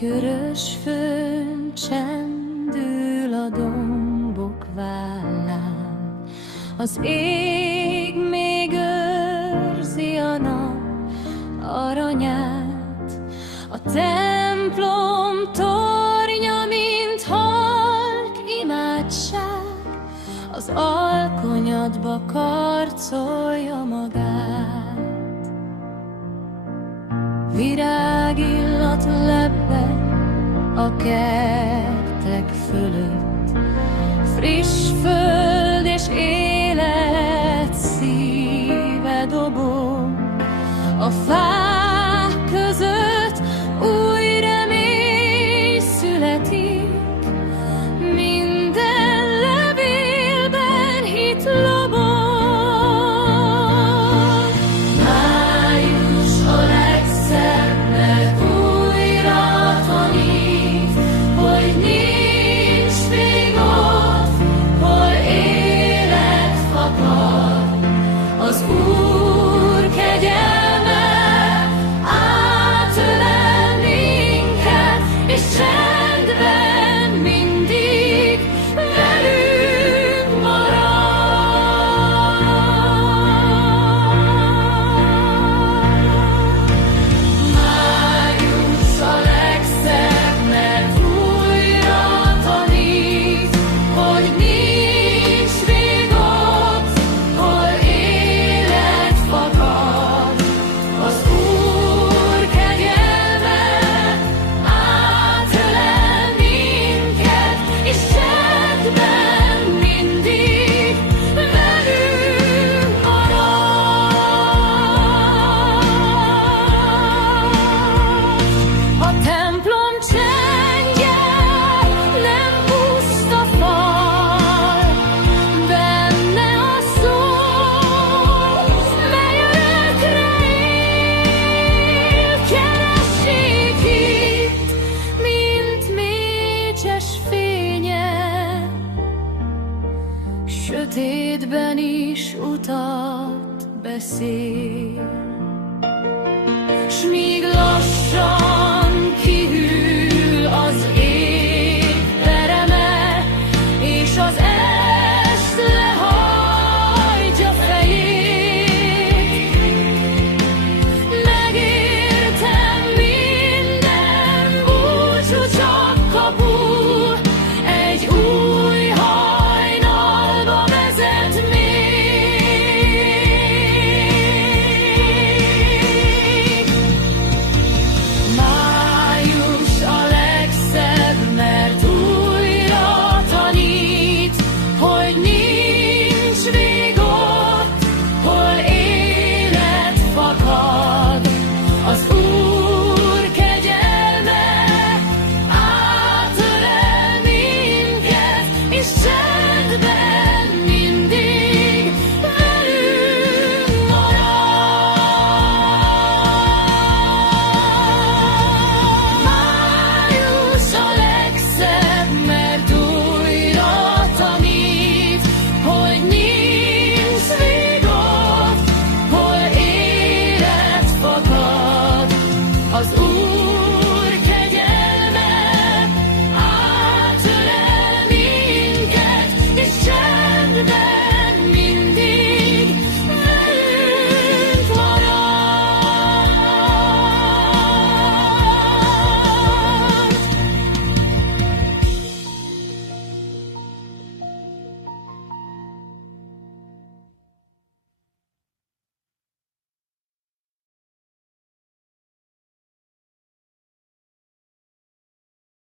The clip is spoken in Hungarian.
Körös fönn csendül a dombok vállán, az ég még őrzi a nap aranyát. A templom tornya, mint halk imádság, az alkonyatba karcolja magát. Virágillat lebbeg a kertek fölött, friss föld és élet szíve dobog. A fák között új remény születik, minden levélben hit lobog. Május a legszebb, mert újra tanít, hogy nincs még ott, hol élet fakad. Az Úr kegyelme átölel minket, és csendben mindig velünk marad. Május a legszebb, mert újra tanít, hogy nincs még ott, hol élet fakad. Az Úr kegyelme átölel minket, és csendben mindig velünk marad. A templom csendje nem puszta fal, benne a szó, mely örökre él. Keressék itt, mint mécses fénye, sötétben is utat beszél. S mi